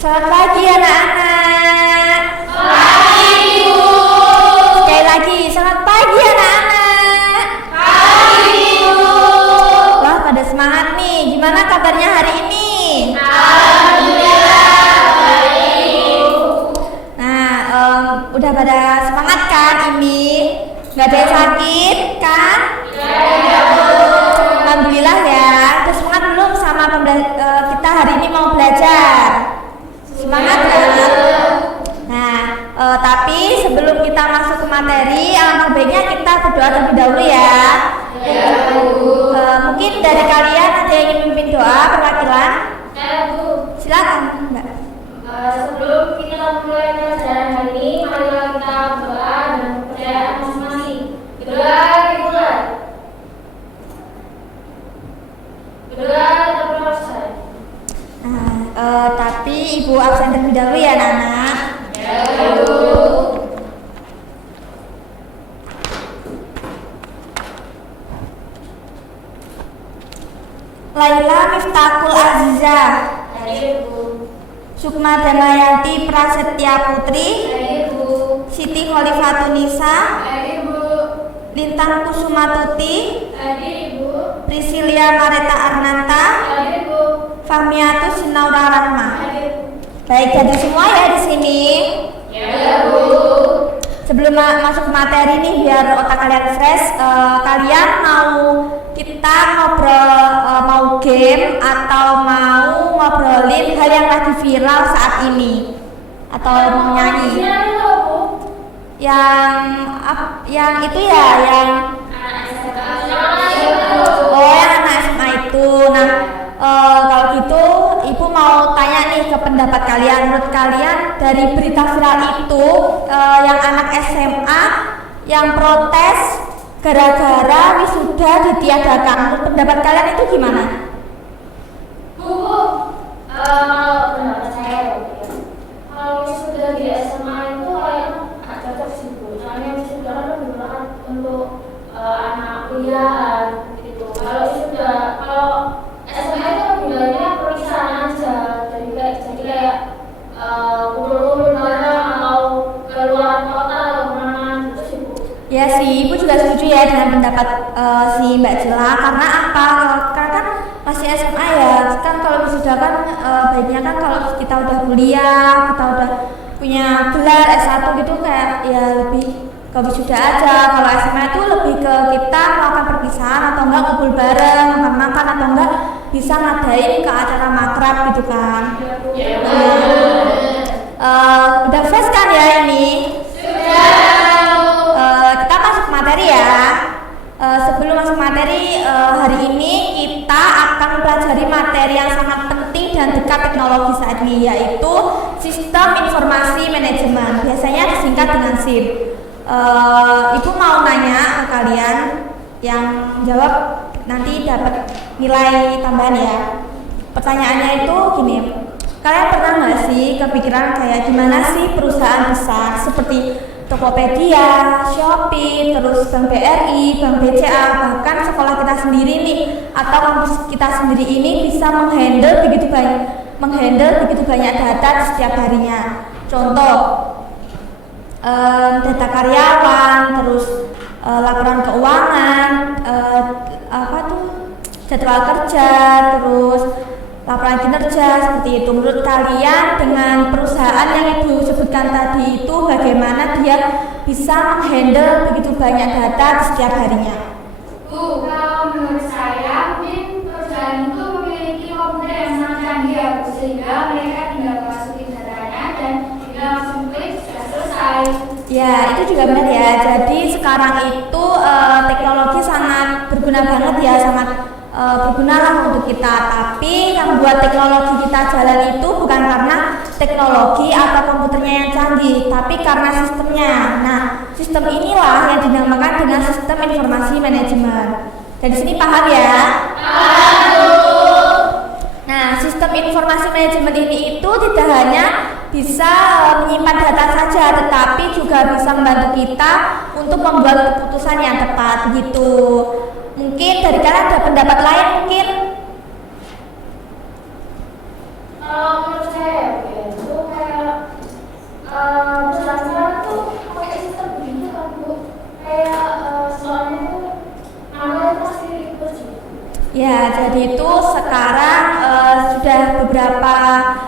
Selamat pagi anak-anak. Pagi Bu. Sekali lagi, selamat pagi anak-anak. Pagi Bu. Wah, pada semangat nih. Gimana kabarnya hari ini? Alhamdulillah baik Bu. Nah, udah pada semangat kan ini? Gak ada yang sakit kan? Ya Bu. Alhamdulillah ya. Udah semangat belum sama kita hari ini mau belajar? Semangat kan? Nah, tapi sebelum kita masuk ke materi, alangkah baiknya kita berdoa terlebih dahulu ya. Ya Bu. Mungkin dari kalian ada yang ingin memimpin doa perwakilan? Ya Bu. Silakan, Mbak. Sebelum kita mulai pelajaran hari ini, marilah kita berdoa dan kepercayaan masing-masing. Berdoa dimulai. Berdoa kita berdoa. Nah, tapi Ibu absen terlebih dahulu ya, anak-anak. Ya Bu. Laila Miftahul Azizah, Hadir Bu. Sukma Damayanti Prasetya Putri, Hadir Bu. Siti Khalifatunisa, Hadir Bu. Lintang Kusuma Tuti, Hadir Bu. Priscilia Mareta Arnanta, Hadir Bu. Fahmiatus Sinaura Rahma. Hadir Bu. Baik, jadi semua ya di sini. Ya Bu. Sebelum masuk ke materi nih, biar otak kalian fresh, kalian mau kita ngobrol, mau game atau mau ngobrolin hal yang lagi viral saat ini, atau mau nyanyi? Yang itu ya, yang yang anak SMA itu. Nah, kalau gitu Ibu mau tanya nih ke pendapat kalian. Menurut kalian dari berita viral itu, yang anak SMA yang protes gara-gara wisuda ditiadakan, menurut pendapat kalian itu gimana? Bu, kalau pendapat saya ya, kalau wisuda di SMA itu kayaknya agak cocok sih Bu. Soalnya wisuda kan digunakan untuk anak kuliah gitu. Kalau SMA itu gunanya perpisahan aja, jadi kayak kumpul-kumpul bareng atau keluar kota atau kemana gitu sih Bu. Ya sih, Ibu juga setuju ya dengan pendapat si Mbak Cila. Karena apa? Karena kan masih SMA ya. Kan kalau wisuda kan baiknya kan kalau kita udah kuliah, kita udah punya gelar S1 gitu, kayak ya lebih ke wisuda aja. Kalau SMA itu lebih ke kita melakukan perpisahan atau enggak ngumpul bareng, makan-makan atau enggak bisa ngadain ke acara makrab gitu kan. Udah fresh kan ya ini? Kita masuk materi ya. Sebelum masuk materi, hari ini kita akan mempelajari materi yang sangat penting dan dekat teknologi saat ini, yaitu Sistem Informasi Manajemen, biasanya disingkat dengan SIM. Ibu mau nanya ke kalian, yang jawab nanti dapat nilai tambahan ya. Pertanyaannya itu gini, kalian pernah nggak sih kepikiran kayak gimana sih perusahaan besar seperti Tokopedia, Shopee, terus Bank BRI, Bank BCA, bahkan sekolah kita sendiri nih atau kampus kita sendiri ini bisa menghandle begitu banyak data di setiap harinya. Contoh, data karyawan, terus laporan keuangan, jadwal kerja, terus laporan kinerja, seperti itu. Menurut kalian dengan perusahaan yang Ibu sebutkan tadi itu, bagaimana dia bisa menghandle begitu banyak data di setiap harinya? Bu, kalau menurut saya mungkin perusahaan itu memiliki komputer yang sangat canggih ya Bu, sehingga mereka tinggal masukin datanya dan tinggal langsung klik sudah selesai. Ya, itu juga benar ya. Jadi sekarang itu teknologi sangat berguna banget ya, sangat bergunalah untuk kita. Tapi yang buat teknologi kita jalan itu bukan karena teknologi atau komputernya yang canggih, tapi karena sistemnya. Nah, sistem inilah yang dinamakan dengan Sistem Informasi Manajemen. Dan di sini paham ya? Nah, Sistem Informasi Manajemen ini itu tidak hanya bisa menyimpan data saja, tetapi juga bisa membantu kita untuk membuat keputusan yang tepat begitu. Mungkin dari kalian ada pendapat lain mungkin? Kalau menurut saya sekarang tuh pakai sistem begitu kan Bu, kayak soalnya tuh amalnya pasti ribet sih. Ya, jadi itu sekarang sudah beberapa,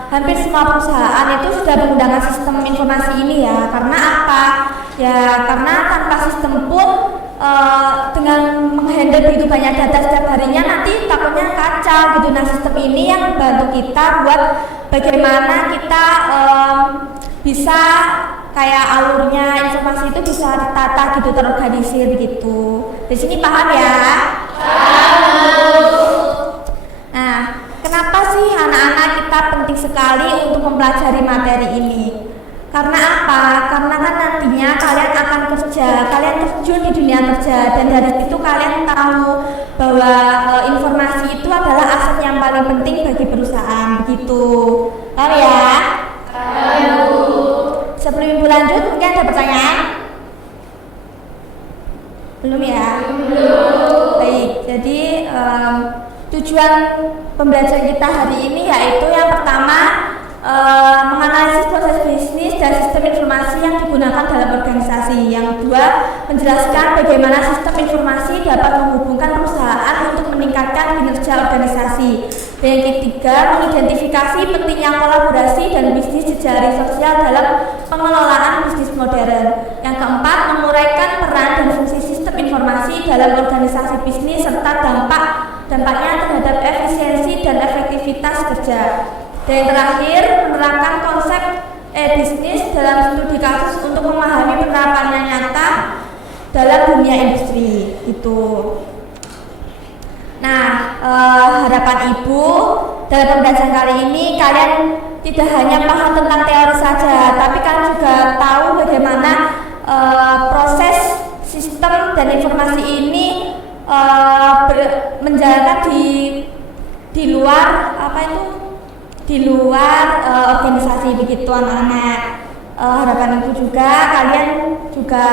hampir semua perusahaan itu sudah menggunakan sistem informasi ini ya. Karena apa? Ya, karena tanpa sistem pun dengan menghandle begitu banyak data setiap harinya nanti takutnya kacau gitu. Nah, sistem ini yang membantu kita buat bagaimana kita bisa kayak alurnya informasi itu bisa ditata gitu, terorganisir gitu. Di sini paham ya? Nah, kenapa sih anak-anak kita penting sekali untuk mempelajari materi ini? Karena apa? Karena kan nantinya kalian akan kerja, kalian terjun di dunia kerja, dan dari itu kalian tahu bahwa informasi itu adalah aset yang paling penting bagi perusahaan, begitu. Tahu ya? Tahu. Sebelum ibu lanjut, mungkin ada pertanyaan? Belum ya? Belum. Baik, jadi tujuan pembelajaran kita hari ini yaitu yang pertama menganalisis proses bisnis dan sistem informasi yang digunakan dalam organisasi. Yang kedua, menjelaskan bagaimana sistem informasi dapat menghubungkan perusahaan untuk meningkatkan kinerja organisasi. Dan yang ketiga, mengidentifikasi pentingnya kolaborasi dan bisnis jejaring sosial dalam pengelolaan bisnis modern. Yang keempat, menguraikan peran dan fungsi sistem informasi dalam organisasi bisnis serta dampaknya terhadap efisiensi dan efektivitas kerja. Dan yang terakhir, menerapkan konsep bisnis dalam studi kasus untuk memahami penerapannya nyata dalam dunia industri itu. Nah, harapan ibu dalam pembelajaran kali ini kalian tidak hanya paham tentang teori saja, tapi kalian juga tahu bagaimana proses sistem dan informasi ini menjalankan di luar di luar organisasi, begitu anak-anak. Harapan ibu juga kalian juga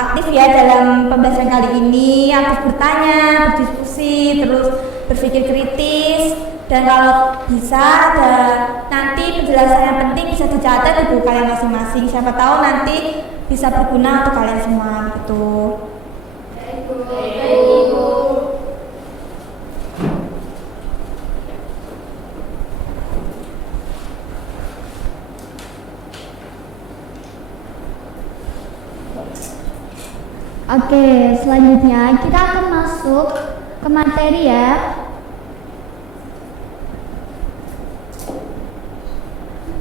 aktif ya dalam pembelajaran kali ini, aktif bertanya, berdiskusi, terus berpikir kritis, dan kalau bisa ada nanti penjelasan yang penting bisa dicatat di buku kalian masing-masing. Siapa tahu nanti bisa berguna untuk kalian semua, gitu. Oke, selanjutnya kita akan masuk ke materi ya.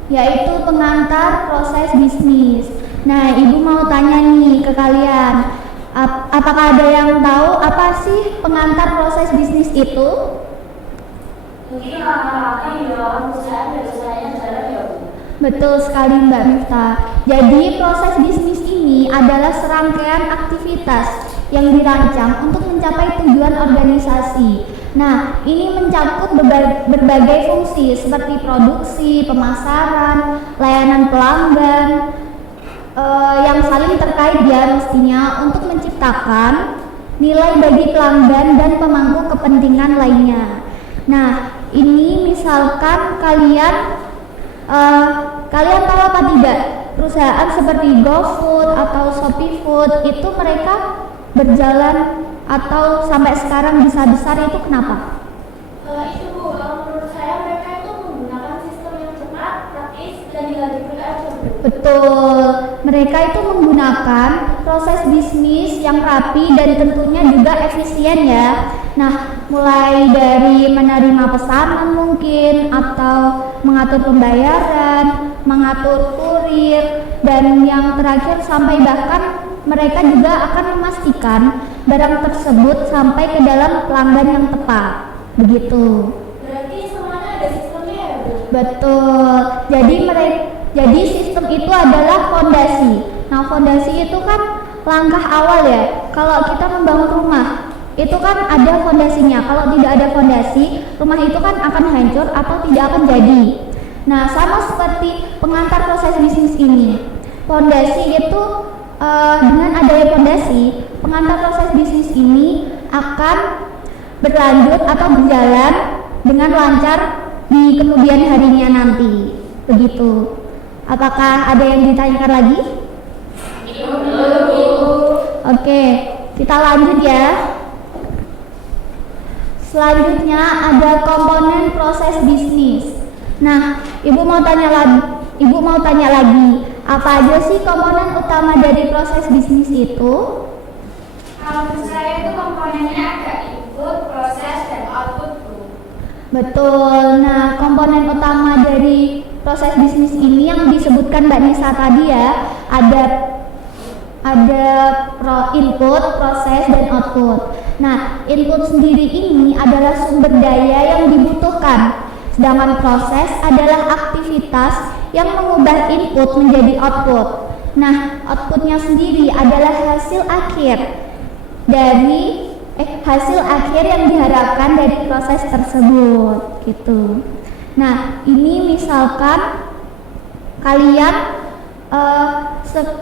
Yaitu pengantar proses bisnis. Nah, ibu mau tanya nih ke kalian, apakah ada yang tahu apa sih pengantar proses bisnis itu? Mungkin anak-anak di dalam perusahaan biasanya jarang ya Bu. Betul sekali Mbak Miftah. Jadi proses bisnis ini adalah serangkaian aktivitas yang dirancang untuk mencapai tujuan organisasi. Nah, ini mencakup berbagai fungsi seperti produksi, pemasaran, layanan pelanggan, yang saling terkait ya mestinya untuk menciptakan nilai bagi pelanggan dan pemangku kepentingan lainnya. Nah, ini misalkan kalian tahu apa tidak, perusahaan seperti GoFood atau Shopee Food itu mereka berjalan atau sampai sekarang bisa besar itu kenapa? Itu Bu, kalau menurut saya mereka itu menggunakan sistem yang cepat, praktis, dan dilanjutkan aja Bu. Betul, mereka itu menggunakan proses bisnis yang rapi dan tentunya juga efisien ya. Nah, mulai dari menerima pesanan mungkin, atau mengatur pembayaran, mengatur kurir, dan yang terakhir sampai bahkan mereka juga akan memastikan barang tersebut sampai ke dalam pelanggan yang tepat. Begitu. Berarti semuanya ada sistemnya ya Bu? Betul. Jadi sistem itu adalah fondasi. Nah, fondasi itu kan langkah awal ya. Kalau kita membangun rumah, itu kan ada fondasinya. Kalau tidak ada fondasi, rumah itu kan akan hancur atau tidak akan jadi. Nah, sama seperti pengantar proses bisnis ini. Fondasi itu dengan adanya fondasi, pengantar proses bisnis ini akan berlanjut atau berjalan dengan lancar di kemudian harinya nanti. Begitu. Apakah ada yang ditanyakan lagi? Oke, kita lanjut ya. Selanjutnya ada komponen proses bisnis. Nah, Ibu mau tanya lagi, apa aja sih komponen utama dari proses bisnis itu? Kalau menurut saya itu komponennya ada input, proses, dan output, Bu. Betul. Nah, komponen utama dari proses bisnis ini yang disebutkan Mbak Nisa tadi ya, ada input, proses, dan output. Nah, input sendiri ini adalah sumber daya yang dibutuhkan, sedangkan proses adalah aktivitas yang mengubah input menjadi output. Nah, outputnya sendiri adalah hasil akhir yang diharapkan dari proses tersebut, gitu. Nah, ini misalkan kalian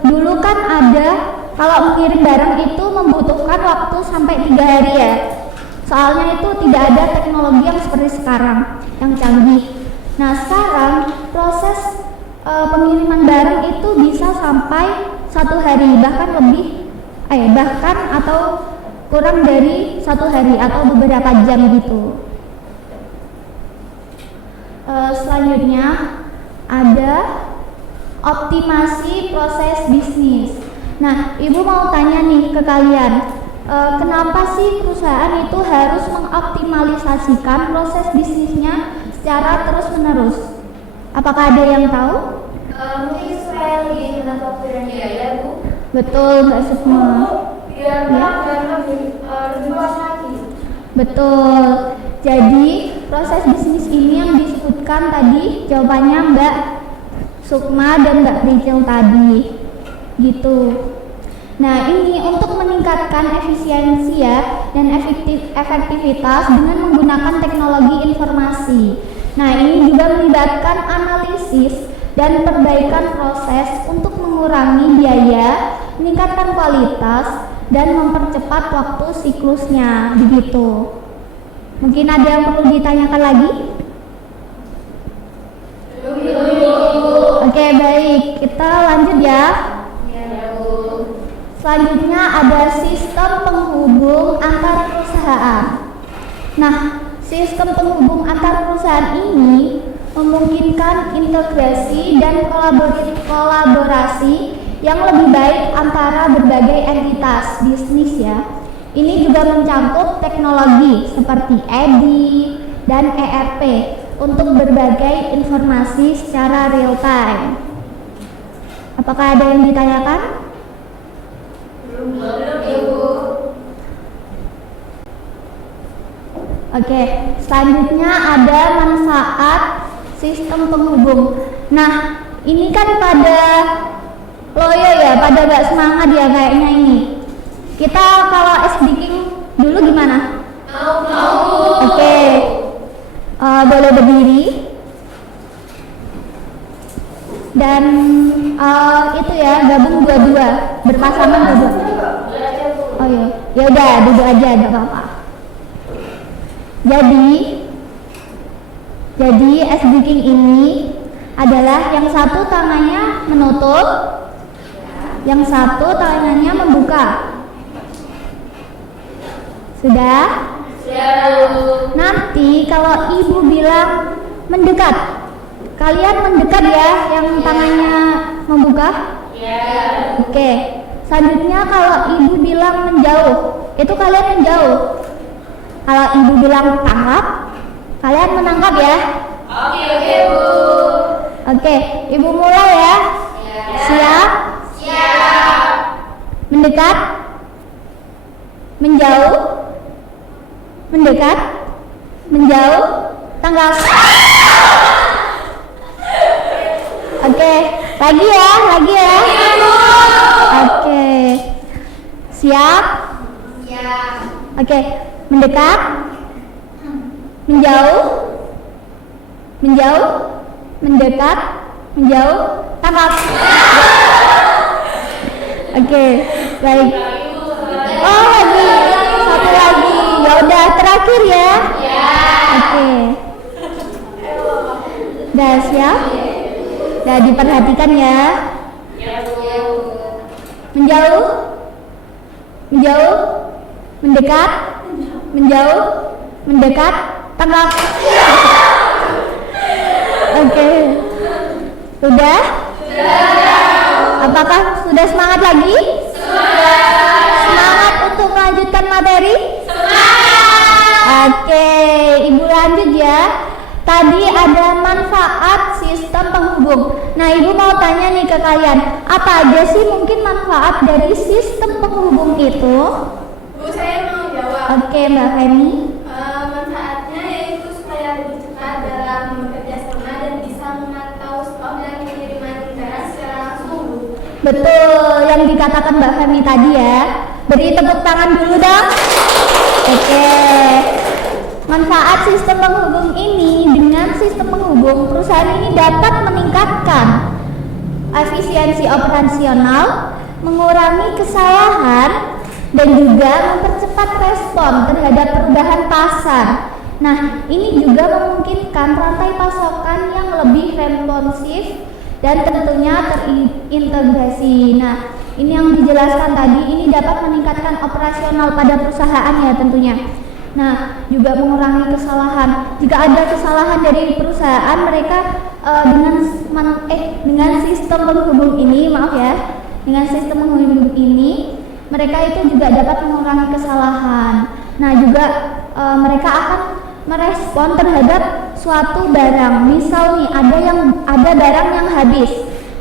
dulu kan ada, kalau mengirim barang itu membutuhkan waktu sampai 3 hari ya. Soalnya itu tidak ada teknologi yang seperti sekarang yang canggih. Nah, sekarang proses pengiriman barang itu bisa sampai 1 hari, bahkan atau kurang dari 1 hari atau beberapa jam gitu. Selanjutnya ada optimasi proses bisnis. Nah, Ibu mau tanya nih ke kalian, kenapa sih perusahaan itu harus mengoptimalisasikan proses bisnisnya secara terus-menerus? Apakah ada yang tahu? Mungkin supaya lebih hemat waktu dan biaya, Bu. Betul, Mbak Sukma. Biar pelanggan lebih puas lagi. Betul. Jadi proses bisnis ini yang disebutkan tadi jawabannya Mbak Sukma dan Mbak Rachel tadi, gitu. Nah, ini untuk meningkatkan efisiensi ya dan efektivitas dengan menggunakan teknologi informasi. Nah, ini juga melibatkan analisis dan perbaikan proses untuk mengurangi biaya, meningkatkan kualitas, dan mempercepat waktu siklusnya, begitu. Mungkin ada yang perlu ditanyakan lagi? Oke, baik, kita lanjut ya. Selanjutnya ada sistem penghubung antar perusahaan. Nah, sistem penghubung antar perusahaan ini memungkinkan integrasi dan kolaborasi yang lebih baik antara berbagai entitas bisnis ya. Ini juga mencakup teknologi seperti EDI dan ERP untuk berbagai informasi secara real time. Apakah ada yang ditanyakan? Belum, Ibu. Oke, selanjutnya ada manfaat sistem penghubung. Nah, ini kan pada loyo ya, pada gak semangat ya kayaknya ini. Kita kalau SDKing dulu gimana? Mau. Oke, boleh berdiri. Dan itu ya, gabung dua-dua, berpasangan dua-dua. Oh iya, ya udah duduk aja, gak apa-apa. Jadi SDKing ini adalah yang satu tangannya menutup, yang satu tangannya membuka. Sudah? Nanti kalau Ibu bilang mendekat, kalian mendekat ya yang tangannya membuka? Oke. Selanjutnya kalau Ibu bilang menjauh, itu kalian menjauh. Kalau Ibu bilang tangkap, kalian menangkap ya? Oke, Bu. Oke, Ibu mulai ya. Siap? Mendekat? Menjauh? Mendekat? Menjauh? Tangkap? Oke, lagi ya. Oke. Siap? Oke, mendekat? Menjauh? Mendekat? Menjauh? Tangkap? Oke, baik. Oh, lagi. Satu lagi. Ya udah, terakhir ya. Oke. Udah siap? Ya, diperhatikan ya. Menjauh, menjauh, mendekat, menjauh, mendekat, tengah. Oke. Sudah? Apakah sudah semangat lagi? Semangat untuk melanjutkan materi? Oke, Ibu lanjut ya. Tadi ada manfaat sistem penghubung. Nah, Ibu mau tanya nih ke kalian, apa aja sih mungkin manfaat dari sistem penghubung itu? Bu, saya mau jawab. Oke, Mbak Femi. Manfaatnya yaitu supaya lebih cepat dalam bekerja sama dan bisa memantau stok dan pengiriman barang secara langsung. Betul yang dikatakan Mbak Femi tadi ya. Beri tepuk tangan dulu dong. Oke. Manfaat sistem penghubung ini, dengan sistem penghubung perusahaan ini dapat meningkatkan efisiensi operasional, mengurangi kesalahan, dan juga mempercepat respon terhadap perubahan pasar. Nah, ini juga memungkinkan rantai pasokan yang lebih responsif dan tentunya terintegrasi. Nah, ini yang dijelaskan tadi, ini dapat meningkatkan operasional pada perusahaan ya tentunya. Nah, juga mengurangi kesalahan. Jika ada kesalahan dari perusahaan, mereka dengan sistem penghubung ini, maaf ya, dengan sistem penghubung ini, mereka itu juga dapat mengurangi kesalahan. Nah, juga mereka akan merespon terhadap suatu barang. Misal nih, ada barang yang habis.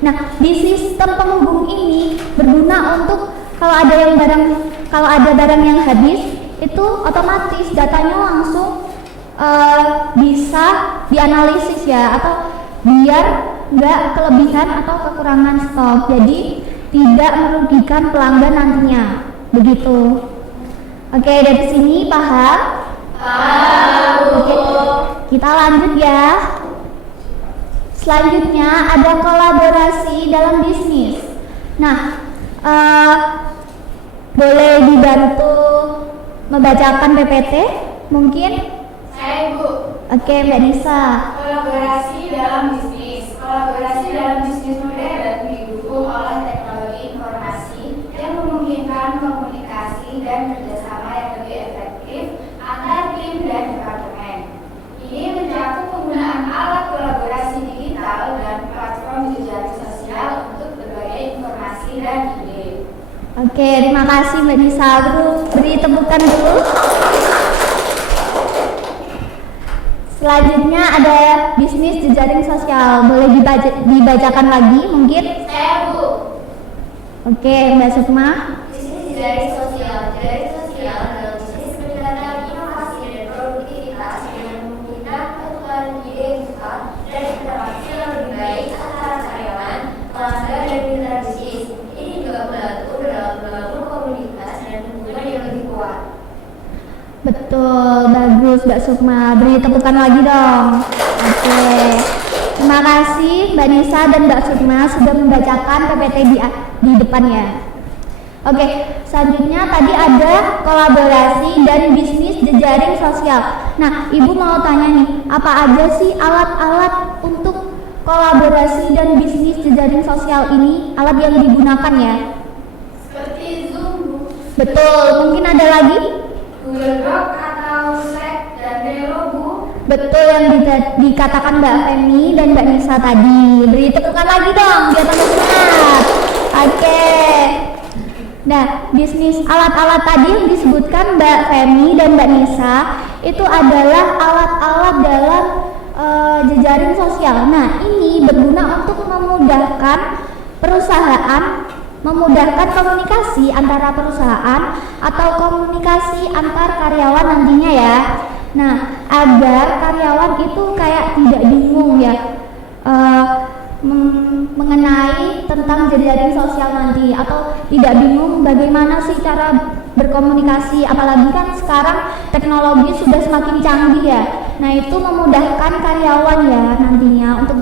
Nah, di sistem penghubung ini berguna untuk kalau ada barang yang habis, itu otomatis datanya langsung bisa dianalisis ya, atau biar nggak kelebihan atau kekurangan stok, jadi tidak merugikan pelanggan nantinya, begitu. Oke, dari sini paham? Oke, kita lanjut ya. Selanjutnya ada kolaborasi dalam bisnis. Nah, boleh dibantu membacakan PPT mungkin? Saya Ibu. Oke, Mbak Nisa. Kolaborasi dalam bisnis. Kolaborasi dalam bisnis modern didukung oleh teknologi informasi yang memungkinkan komunikasi dan kerjasama yang lebih efektif antar tim dan departemen. Ini mencakup penggunaan alat kolaborasi digital dan platform jejaring sosial untuk berbagai informasi dan ide. Oke, terima kasih Mbak Nisa. Beri tepukan dulu. Selanjutnya ada bisnis jejaring sosial. Boleh dibacakan lagi mungkin? Saya Bu. Oke, Mbak Sukma. Bisnis jejaring sosial. Jejaring sosial adalah bisnis meningkatkan inovasi dan produktivitas dengan memungkinkan pertukaran ide digital dan interaksi yang lebih baik antara karyawan, pelanggan, dan mitra bisnis. Ini juga membantu dalam membangun komunitas dan hubungan yang lebih kuat. Betul, bagus Mbak Sukma. Beri tepukan lagi dong. Oke. Terima kasih Mbak Nisa dan Mbak Sukma sudah membacakan PPT di depan ya. Oke, selanjutnya tadi ada kolaborasi dan bisnis jejaring sosial. Nah, Ibu mau tanya nih, apa aja sih alat-alat untuk kolaborasi dan bisnis jejaring sosial ini? Alat yang digunakan ya? Seperti Zoom, Betul, mungkin ada lagi? Google Doc atau Slack dan Trello, Bu. Betul yang dikatakan Mbak Femi dan Mbak Nisa tadi. Beri tepukan lagi dong biar tambah semangat. Oke. Nah, bisnis alat-alat tadi yang disebutkan Mbak Femi dan Mbak Nisa itu adalah alat-alat dalam jejaring sosial. Nah, ini berguna untuk memudahkan perusahaan, memudahkan komunikasi antara perusahaan atau komunikasi antar karyawan nantinya ya. Nah, agar karyawan itu kayak tidak bingung ya mengenai tentang jejaring sosial nanti, atau tidak bingung bagaimana sih cara berkomunikasi, apalagi kan sekarang teknologi sudah semakin canggih ya. Nah, itu memudahkan karyawan ya nantinya untuk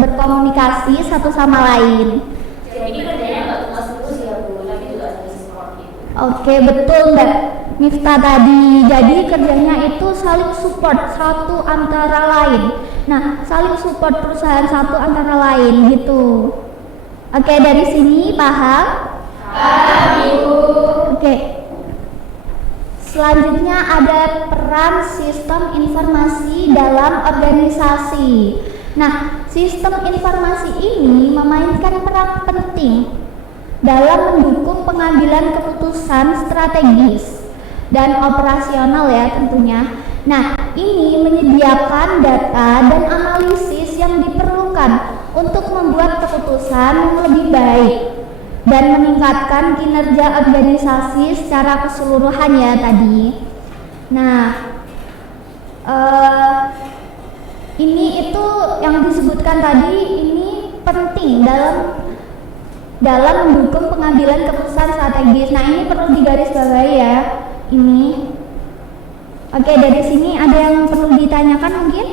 berkomunikasi satu sama lain. Jadi kerjanya nggak cuma solusi ya Bu, tapi juga ada support gitu. Oke, betul Mbak Miftah tadi. Jadi kerjanya itu saling support satu antara lain. Nah, saling support perusahaan satu antara lain gitu. Oke, dari sini paham? Paham, Ibu. Oke. Selanjutnya ada peran sistem informasi dalam organisasi. Nah, sistem informasi ini memainkan peran penting dalam mendukung pengambilan keputusan strategis dan operasional ya tentunya. Nah, ini menyediakan data dan analisis yang diperlukan untuk membuat keputusan yang lebih baik dan meningkatkan kinerja organisasi secara keseluruhan ya tadi. Nah, ini itu yang disebutkan tadi ini penting dalam mendukung pengambilan keputusan strategis. Nah, ini perlu digarisbawahi ya. Ini. Oke, dari sini ada yang perlu ditanyakan mungkin?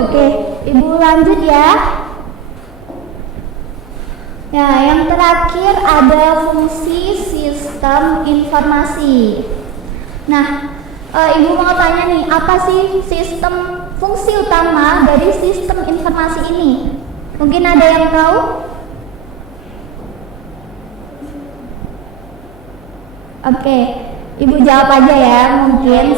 Oke, Ibu lanjut ya. Ya, yang terakhir ada fungsi sistem informasi. Nah, Ibu mau tanya nih, apa sih fungsi utama dari sistem informasi ini? Mungkin ada yang tahu? Oke, Ibu jawab aja ya. Mungkin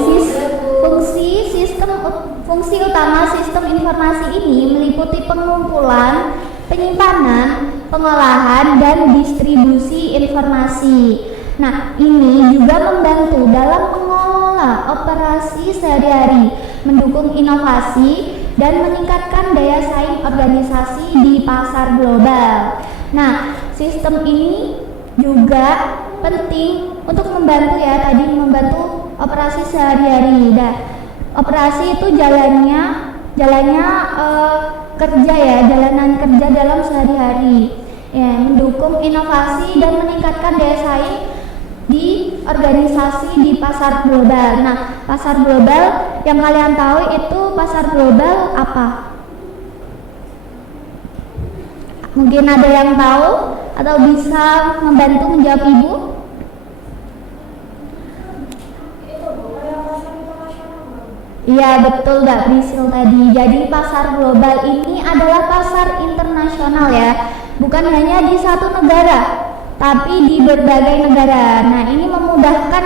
fungsi utama sistem informasi ini meliputi pengumpulan, penyimpanan, pengolahan, dan distribusi informasi. Nah, ini juga membantu dalam mengelola operasi sehari-hari, mendukung inovasi, dan meningkatkan daya saing organisasi di pasar global. Nah, sistem ini juga penting untuk membantu ya, tadi membantu operasi sehari-hari. Nah, operasi itu jalannya kerja ya, jalanan kerja dalam sehari-hari. Ya, mendukung inovasi dan meningkatkan daya saing di organisasi di pasar global. Nah, pasar global yang kalian tahu itu pasar global apa? Mungkin ada yang tahu atau bisa membantu menjawab Ibu? Iya, betul Mbak Prisil tadi. Jadi pasar global ini adalah pasar internasional ya, bukan hanya di satu negara, tapi di berbagai negara. Nah, ini memudahkan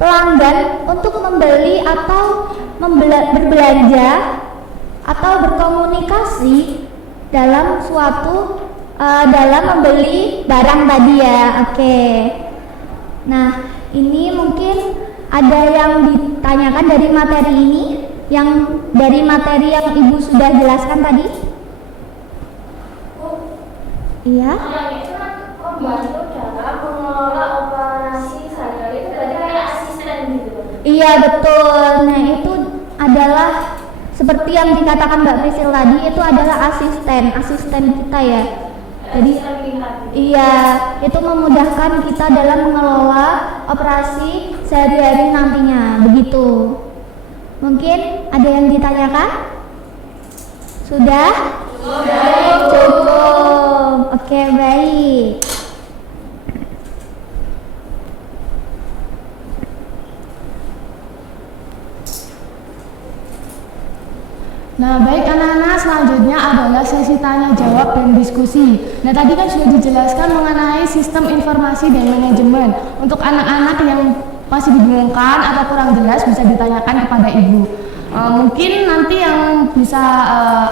pelanggan untuk membeli atau berbelanja atau berkomunikasi dalam dalam membeli barang tadi ya. Oke. Nah, ini mungkin ada yang ditanyakan dari materi ini, dari materi yang Ibu sudah jelaskan tadi? Iya. Itu kan membantu dalam mengelola operasi sehari-hari, itu berarti kayak asisten gitu. Iya, betul. Nah, itu adalah seperti yang dikatakan Mbak Prisil tadi, itu adalah asisten kita ya. Jadi iya, itu memudahkan kita dalam mengelola operasi sehari-hari nantinya, begitu. Mungkin ada yang ditanyakan? Sudah? Cukup. Oke, baik. Nah, baik anak-anak, selanjutnya adalah sesi tanya jawab dan diskusi. Nah, tadi kan sudah dijelaskan mengenai sistem informasi dan manajemen. Untuk anak-anak yang masih dibingungkan atau kurang jelas bisa ditanyakan kepada Ibu. Mungkin nanti yang bisa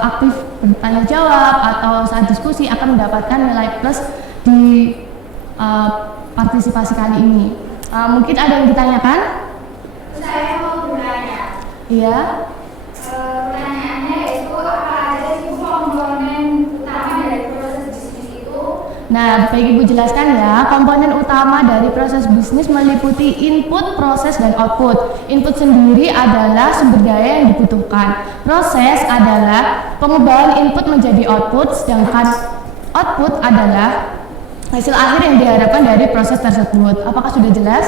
aktif bertanya jawab atau saat diskusi akan mendapatkan nilai plus di partisipasi kali ini. Mungkin ada yang ditanyakan? Saya mau bertanya. Iya. Pertanyaannya itu apa aja sih komponen utama dari proses bisnis itu? Nah, baik Ibu jelaskan ya, komponen utama dari proses bisnis meliputi input, proses, dan output. Input sendiri adalah sumber daya yang dibutuhkan. Proses adalah pengubahan input menjadi output, sedangkan output adalah hasil akhir yang diharapkan dari proses tersebut. Apakah sudah jelas?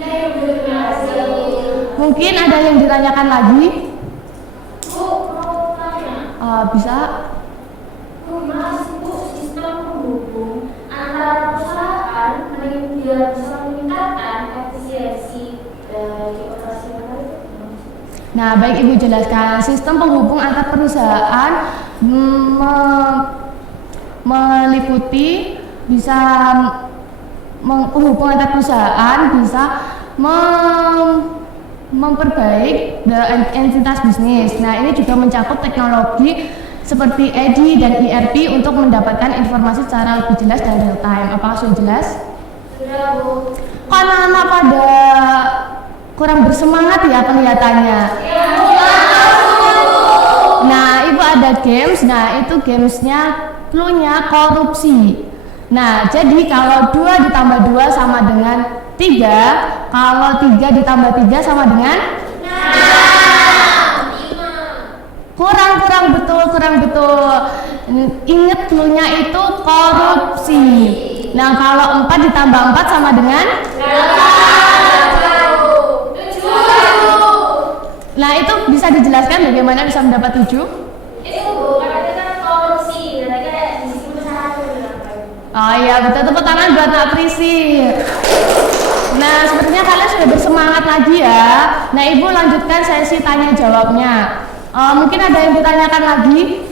Terima kasih. Mungkin ada yang ditanyakan lagi? Mau tanya. Bisa? Gimana sih Bu sistem penghubung antara perusahaan biar bisa meningkatkan efisiensi dari operasional itu? Nah, baik Ibu jelaskan. Sistem penghubung antar perusahaan meliputi bisa penghubung antar perusahaan bisa memperbaik entitas bisnis. Nah, ini juga mencakup teknologi seperti EDI dan ERP untuk mendapatkan informasi secara lebih jelas dan real time. Apakah sudah jelas? Sudah, Bu. Kok anak-anak pada kurang bersemangat ya kelihatannya? Ya, Bu. Nah, Ibu ada games. Nah, itu gamesnya clue-nya korupsi. Nah, jadi kalau 2 ditambah 2 sama dengan 3, kalau 3 ditambah 3 sama dengan kurang betul. Ingat clue-nya itu korupsi. Nah, kalau 4 ditambah 4 sama dengan Nah, itu bisa dijelaskan bagaimana bisa mendapat 7? Itu, Bu, karena kita kan korupsi, dan kita disiplin satu. Oh iya, betul, tepuk tangan buat Nak Prisi. Nah, sepertinya kalian sudah bersemangat lagi ya. Nah, Ibu lanjutkan sesi tanya jawabnya. Mungkin ada yang ditanyakan lagi?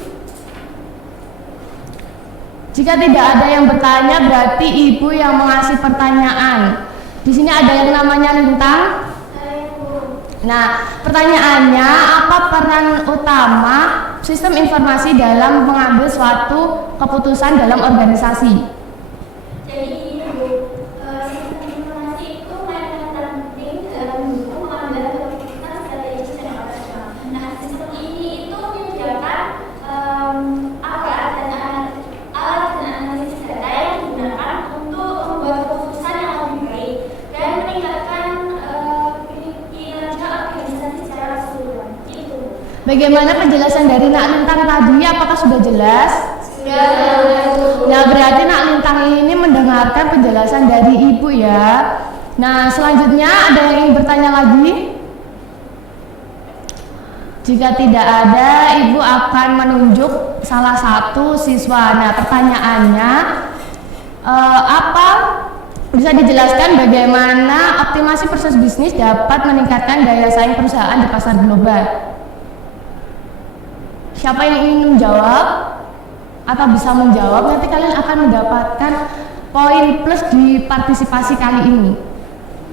Jika tidak ada yang bertanya, berarti Ibu yang mengasih pertanyaan. Di sini ada yang namanya Lintang. Nah, pertanyaannya, apa peran utama sistem informasi dalam mengambil suatu keputusan dalam organisasi? Jadi ini, Bu, sistem informasi itu main peran penting dalam mendukung pengambilan keputusan strategis dan operasional. Nah, sistem ini itu menyediakan alat dan analisis data yang digunakan untuk membuat keputusan yang lebih baik dan meningkatkan kinerja organisasi secara keseluruhan. Itu. Bagaimana penjelasan dari Nak Lintang tadi? Apakah sudah jelas? Nah, berarti Nak Lintang ini mendengarkan penjelasan dari Ibu ya. Nah, selanjutnya ada yang ingin bertanya lagi? Jika tidak ada, Ibu akan menunjuk salah satu siswa. Nah, pertanyaannya, apa bisa dijelaskan bagaimana optimasi proses bisnis dapat meningkatkan daya saing perusahaan di pasar global? Siapa yang ingin menjawab atau bisa menjawab? Nanti kalian akan mendapatkan poin plus di partisipasi kali ini.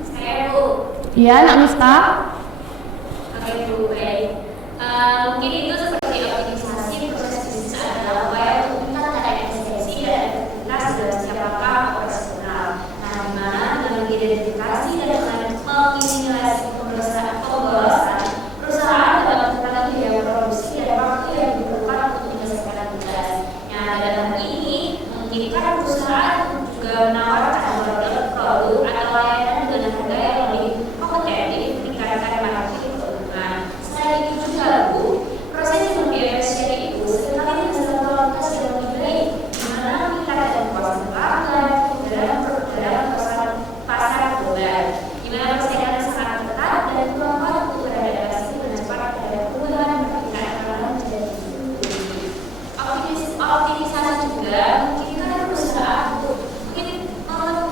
Saya, Bu. Iya, Nak Miftah. Oke, Bu, baik. Mungkin itu seperti optimisasi proses bisnis adalah upaya untuk meningkatkan efisiensi dan efektivitas dalam setiap langkah operasional. Nah, di mana dengan identifikasi dan dengan mengeliminasi pemborosan, perusahaan dapat menekan biaya produksi dan waktu yang diperlukan untuk menyelesaikan tugas. Nah, dalam hal ini memungkinkan perusahaan juga menawarkan produk atau layanan dengan harga yang lebih kompetitif, meningkatkan margin keuntungan. Selain itu juga, Bu, proses yang lebih efisien itu seringkali menghasilkan kualitas yang lebih baik, di mana meningkatkan kepuasan pelanggan dalam pasar global, di mana persaingan sangat ketat dan kemampuan untuk beradaptasi dengan cepat terhadap perubahan permintaan pelanggan menjadi tinggi. Optimisasi juga memungkinkan perusahaan untuk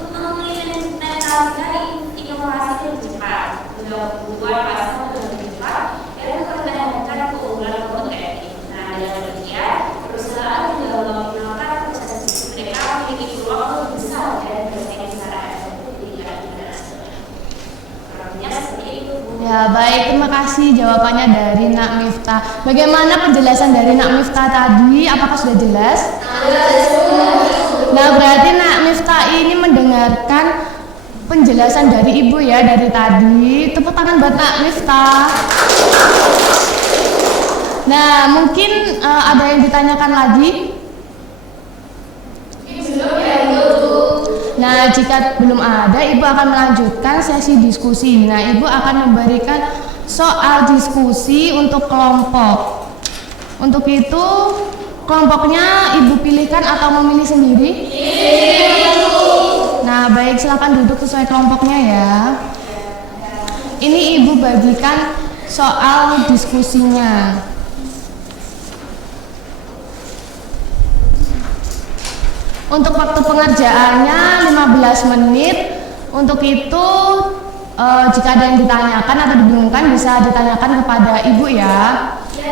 mengimplementasikan inovasi lebih cepat, membuat pasar lebih cepat, dan mempertahankan keunggulan kompetitif. Nah, dengan demikian, perusahaan juga mengoptimalkan proses bisnis mereka memiliki peluang lebih besar dan bersaing secara efektif di tingkat internasional. Kurangnya seperti itu, Bu. Ya, baik, terima kasih jawabannya dari Nak Miftah. Bagaimana penjelasan dari Nak Miftah tadi? Apakah sudah jelas? Nah, berarti Nak Miftah ini mendengarkan penjelasan dari Ibu ya dari tadi. Tepuk tangan buat Nak Miftah. Nah, mungkin ada yang ditanyakan lagi? Nah, jika belum ada, Ibu akan melanjutkan sesi diskusi. Nah, Ibu akan memberikan soal diskusi untuk kelompok. Untuk itu, kelompoknya Ibu pilihkan atau memilih sendiri? Nah, baik, silakan duduk sesuai kelompoknya ya. Ini Ibu bagikan soal diskusinya. Untuk waktu pengerjaannya 15 menit. Untuk itu jika ada yang ditanyakan atau dibingungkan bisa ditanyakan kepada Ibu ya.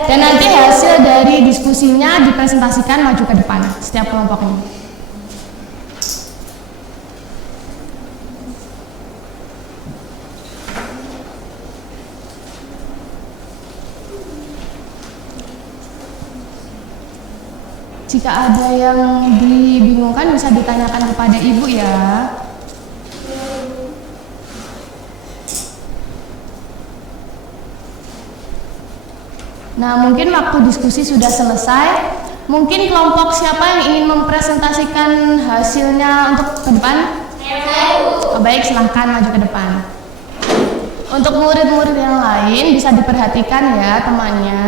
Dan nanti hasil dari diskusinya dipresentasikan maju ke depan setiap kelompoknya. Jika ada yang dibingungkan bisa ditanyakan kepada Ibu ya. Nah, mungkin waktu diskusi sudah selesai. Mungkin kelompok siapa yang ingin mempresentasikan hasilnya untuk ke depan? Oh, baik, silahkan maju ke depan. Untuk murid-murid yang lain bisa diperhatikan ya temannya.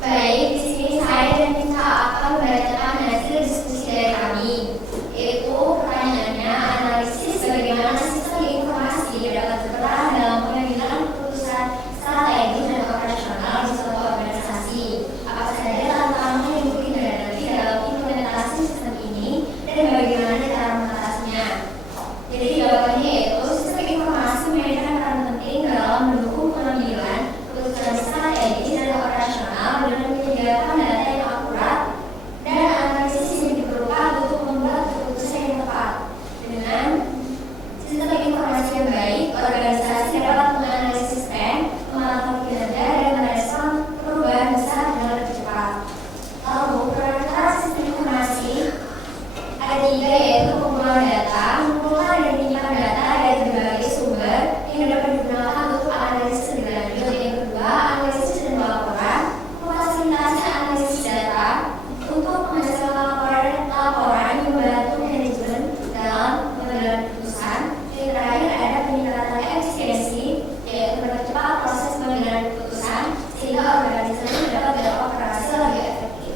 Baik, di sini saya dan Nisa akan membacakan hasil diskusi dari kami, yaitu pertanyaannya analisis bagaimana sistem informasi dapat berperan dalam pengambilan keputusan strategis dan operasional di suatu organisasi. Apa saja tantangan yang mungkin dihadapi dalam implementasi sistem ini dan bagaimana cara mengatasinya. Jadi jawabannya yaitu sistem informasi memainkan peran penting dalam mendukung pengambilan keputusan strategis dan operasional dengan menyediakan data yang akurat dan analisis yang diperlukan untuk membuat keputusan yang tepat. Dengan sistem informasi yang baik, organisasi dapat menganalisis tren, memantau kinerja, dan merespon perubahan besar dengan lebih cepat. Lalu, peran sistem informasi ada 3, yaitu pengumpulan data, mengumpulkan dan menyimpan data dari berbagai sumber yang dapat digunakan untuk analisis lebih lanjut. Yang kedua, analisis dan laporan, memfasilitasi analisis data untuk menghasilkan laporan yang membantu manajemen dalam pengambilan keputusan. Yang terakhir ada peningkatan efisiensi, yaitu mempercepat proses pengambilan keputusan sehingga organisasi dapat beroperasi lebih efektif.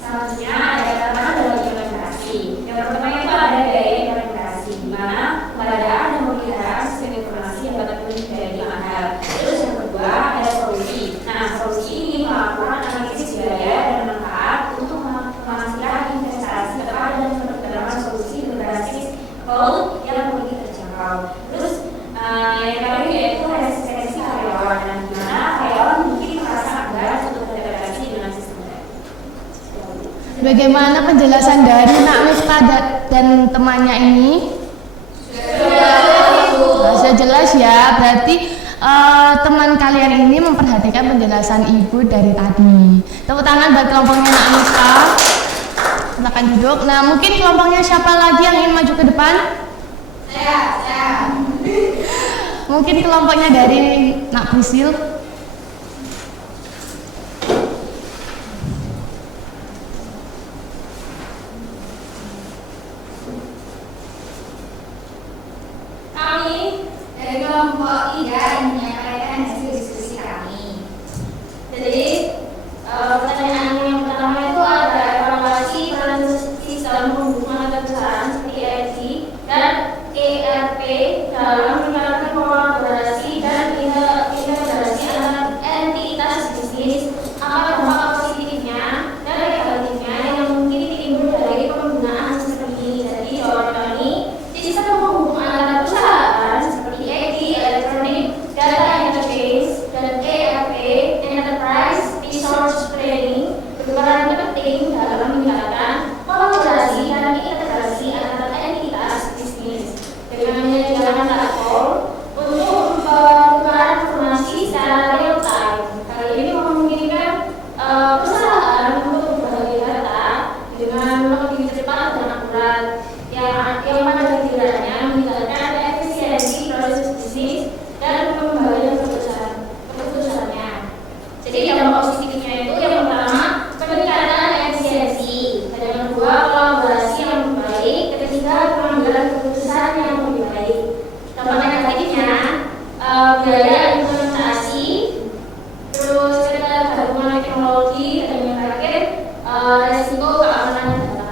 Selanjutnya ada pertama dalam implementasi. Yang pertama itu ada gaya implementasi, di mana pengadaan dan pemeliharaan sistem informasi yang dapat menjadi mahal. Terus yang kedua ada solusi. Nah, solusi ini melakukan analisis biaya dan manfaat untuk memastikan investasi tepat dan menerapkan solusi berbasis cloud yang lebih terjangkau. Terus yang terakhir yaitu resistensi karyawan, dan di mana karyawan mungkin merasa enggan untuk beradaptasi dengan sistem baru. Bagaimana penjelasan dari Nak Miftah dan temannya ini? Sudah jelas ya, berarti teman kalian ini memperhatikan penjelasan Ibu dari tadi. Tepuk tangan buat kelompoknya Nak Miftah. Silakan duduk. Nah, mungkin kelompoknya siapa lagi yang ingin maju ke depan? Saya. Mungkin kelompoknya dari Nak Prisil. Kami dari kelompok 3 ingin menyampaikan hasil diskusi kami. Jadi, pertanyaan yang pertama itu ada evaluasi peran sistem pembukuan perusahaan seperti ERP dan ERP dalam menjalankan kolaborasi dan integrasi antar entitas bisnis. Apa dampak positifnya dan negatifnya yang mungkin timbul dari penggunaan sistem ini. Jadi, jawaban kami, sistem penghubungan antar perusahaan seperti IT, Electronic Data Interface, dan ERP, Enterprise Resource Planning, berperan penting dalam meningkatkan kolaborasi dan integrasi antar entitas bisnis dengan menyediakan platform untuk pertukaran informasi secara real time. Hal ini memungkinkan perusahaan untuk berbagi data dengan lebih cepat dan akurat, yang pada akhirnya meningkatkan efisiensi proses bisnis dan pembagian keputusannya. Jadi dampak positifnya itu yang pertama peningkatan efisiensi, dan yang kedua kolaborasi yang baik, ketiga pengambilan keputusan yang lebih baik. Dampak negatifnya biaya implementasi, terus ketergantungan teknologi, dan yang terakhir resiko keamanan data.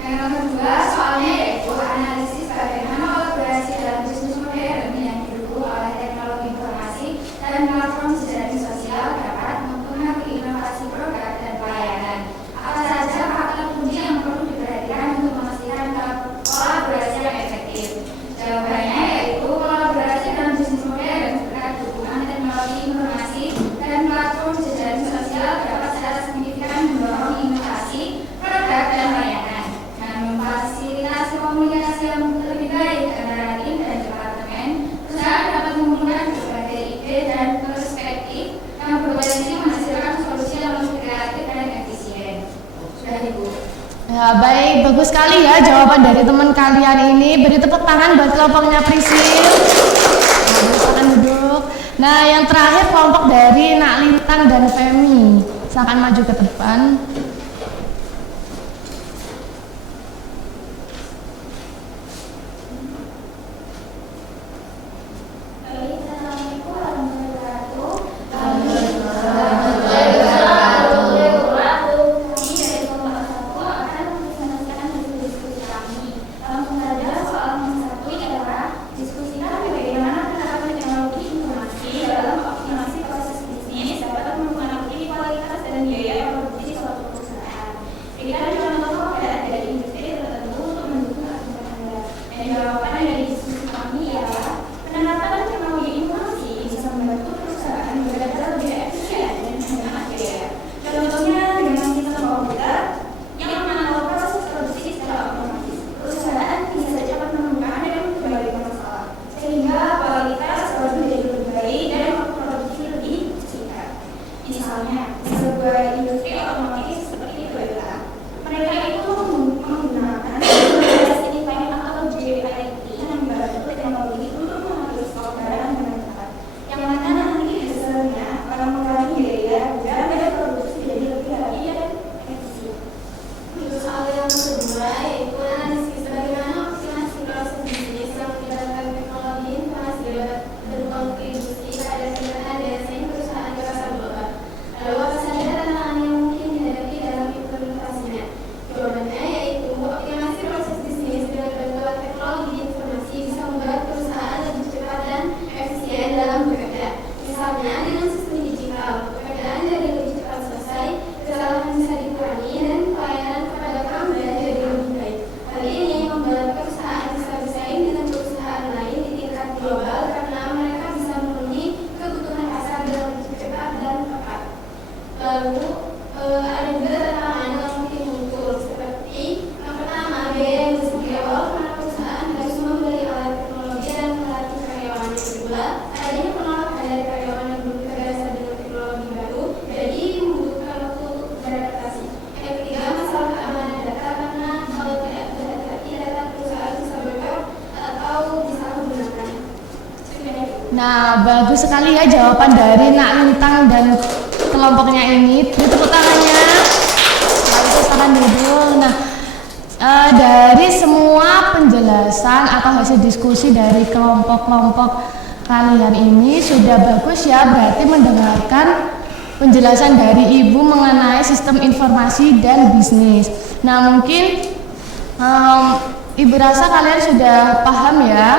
Yang kedua soalnya yaitu analisis bagaimana kolaborasi dalam bisnis modern yang didukung oleh teknologi informasi dan platform jejaring sosial dapat mempengaruhi inovasi produk dan pelayanan. Apa saja faktor kunci yang perlu diperhatikan untuk dari sini menghasilkan solusi yang lebih kreatif dan efisien. Sudah Ibu. Ya, baik, bagus sekali ya jawaban dari teman kalian ini. Beri tepuk tangan buat kelompoknya Prisil. Nah, silakan duduk. Nah, yang terakhir kelompok dari Nak Lintang dan Femi. Silakan maju ke depan. Assalamualaikum warahmatullahi wabarakatuh. Nah, bagus sekali ya jawaban dari Nak Lintang dan kelompoknya ini. Beri tepuk tangannya. Lalu tangan duduk. Nah, dari semua penjelasan atau hasil diskusi dari kelompok-kelompok kalian ini sudah bagus ya, berarti mendengarkan penjelasan dari Ibu mengenai sistem informasi dan bisnis. Nah, mungkin Ibu rasa kalian sudah paham ya?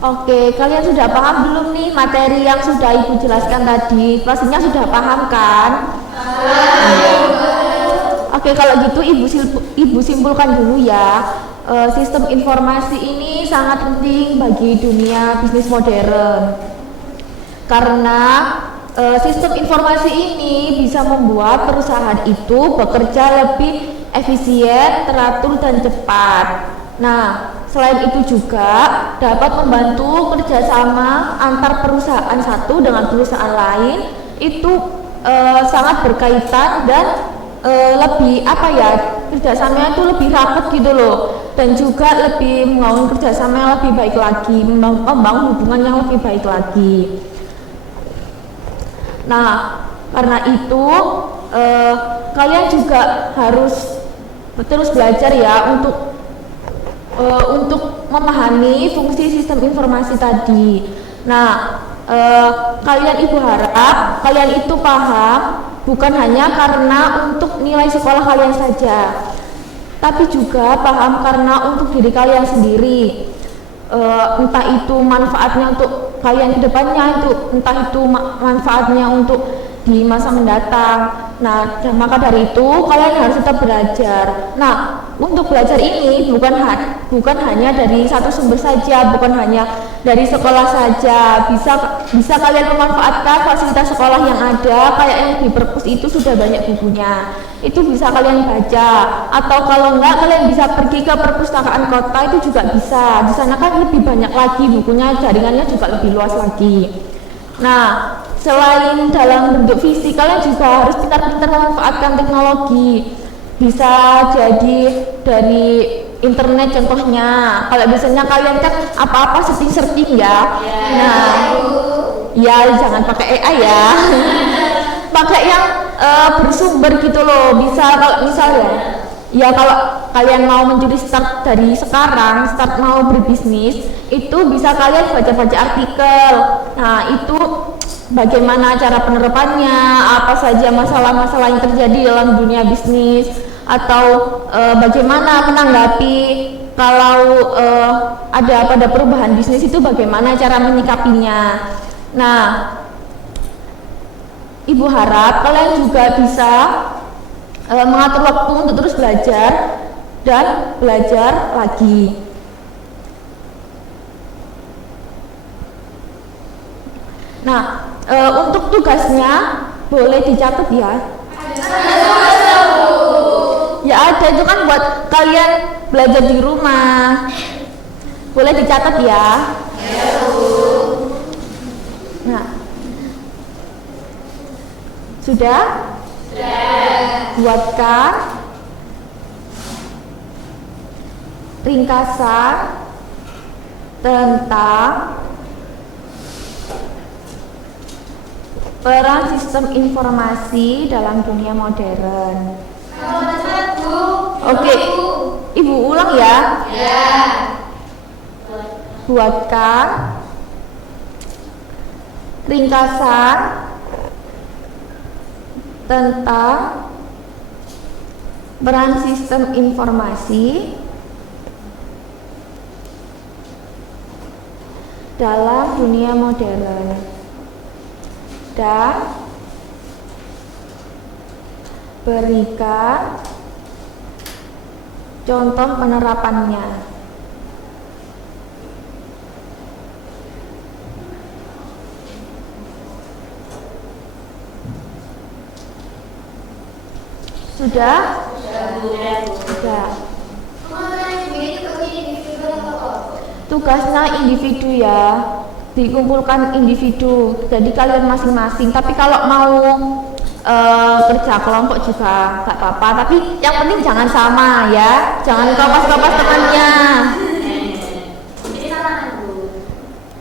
Oke, kalian sudah paham belum nih materi yang sudah Ibu jelaskan tadi? Pastinya sudah paham kan? Oke, kalau gitu Ibu simpulkan dulu ya. Sistem informasi ini sangat penting bagi dunia bisnis modern. Karena sistem informasi ini bisa membuat perusahaan itu bekerja lebih efisien, teratur, dan cepat. Nah, selain itu juga dapat membantu kerjasama antar perusahaan satu dengan perusahaan lain. Itu sangat berkaitan dan lebih kerjasamanya itu lebih rapat gitu loh, dan juga lebih membangun kerjasama yang lebih baik lagi, membangun hubungan yang lebih baik lagi. Nah, karena itu kalian juga harus terus belajar ya untuk memahami fungsi sistem informasi tadi. Nah, Ibu harap kalian itu paham bukan hanya karena untuk nilai sekolah kalian saja, tapi juga paham karena untuk diri kalian sendiri. Entah itu manfaatnya untuk kalian ke depannya, entah itu manfaatnya untuk di masa mendatang. Nah, maka dari itu kalian harus tetap belajar. Nah, untuk belajar ini bukan hanya dari satu sumber saja, bukan hanya dari sekolah saja. Bisa kalian memanfaatkan fasilitas sekolah yang ada, kayak yang di perpus itu sudah banyak bukunya. Itu bisa kalian baca, atau kalau enggak kalian bisa pergi ke perpustakaan kota, itu juga bisa. Di sana kan lebih banyak lagi bukunya, jaringannya juga lebih luas lagi. Nah, selain dalam bentuk fisik, kalian juga harus pintar-pintar memanfaatkan teknologi. Bisa jadi dari internet contohnya. Kalau biasanya kalian kan apa-apa searching ya. Nah, ya jangan pakai AI ya. Pakai yang bersumber gitu loh. Bisa kalau misalnya ya kalau kalian mau mencuri start dari sekarang, start mau berbisnis, itu bisa kalian baca-baca artikel. Nah, itu bagaimana cara penerapannya, apa saja masalah-masalah yang terjadi dalam dunia bisnis, atau bagaimana menanggapi kalau ada perubahan bisnis itu bagaimana cara menyikapinya. Nah, Ibu harap kalian juga bisa mengatur waktu untuk terus belajar dan belajar lagi. Nah, untuk tugasnya boleh dicatat ya. Ya ada, itu kan buat kalian belajar di rumah. Boleh dicatat ya. Nah, sudah? Buatkan ringkasan tentang peran sistem informasi dalam dunia modern. Oke, Ibu ulang ya. Buatkan ringkasan tentang peran sistem informasi dalam dunia modern dan berikan contoh penerapannya. Sudah? Sudah. Tugasnya individu ya, dikumpulkan individu. Jadi kalian masing-masing. Tapi kalau mau kerja kelompok juga nggak apa-apa. Tapi yang penting jangan sama ya, jangan kopas-kopas temannya.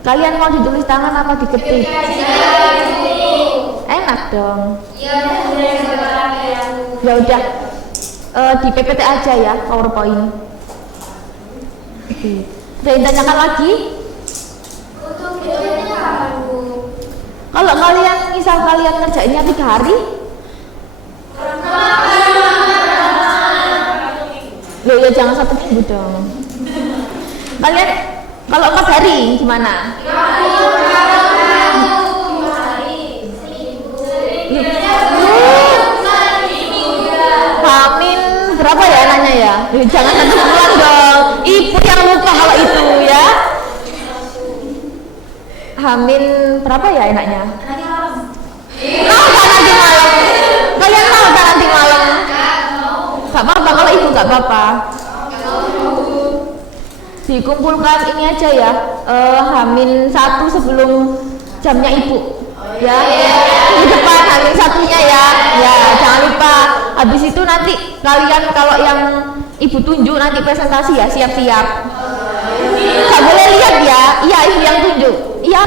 Kalian mau ditulis tangan apa diketik? Enak dong. Ya udah, di PPT aja ya, PowerPoint. Oke. Ada yang tanyakan lagi? Kalau kalian misal kalian ngerjainnya 3 hari, ya jangan 1 minggu dong. Kalian kalau 4 hari gimana? Hamil berapa ya nanya ya? Jangan 1 bulan dong. Ibu yang lupa kalau itu ya. Hamil berapa ya enaknya? Tahu kan nanti malam? Kalian tahu kan nanti malam? Gak apa-apa kalau ibu gak apa-apa. Dikumpulkan ini aja ya, Hamil 1 sebelum jamnya ibu. Ya, di depan Hamil 1-nya ya. Ya, jangan lupa. Habis itu nanti kalian kalau yang ibu tunjuk nanti presentasi ya, siap-siap. Gak boleh lihat ya. Iya, ibu yang tunjuk. Iya,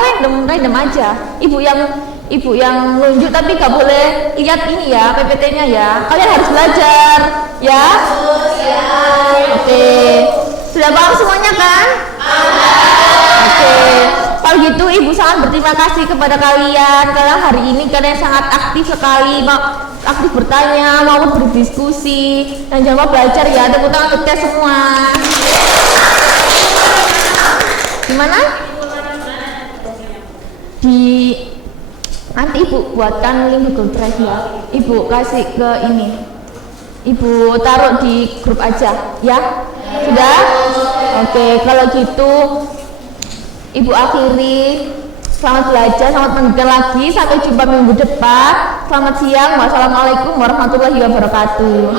random aja. Ibu yang nunjuk tapi gak boleh lihat ini ya, PPT-nya ya. Kalian harus belajar, ya. Oke. Sudah paham semuanya kan? Oke. Kalau gitu ibu sangat berterima kasih kepada kalian karena hari ini kalian sangat aktif sekali, aktif bertanya, mau berdiskusi, dan jangan lupa belajar ya. Tepuk tangan untuk tes semua. Gimana? Nanti ibu buatkan link Google Drive ya. Ibu kasih ke ini Ibu taruh di grup aja, ya? Sudah? Oke, kalau gitu Ibu akhiri. Selamat belajar, selamat mendengar lagi. Sampai jumpa minggu depan. Selamat siang. Wassalamualaikum warahmatullahi wabarakatuh.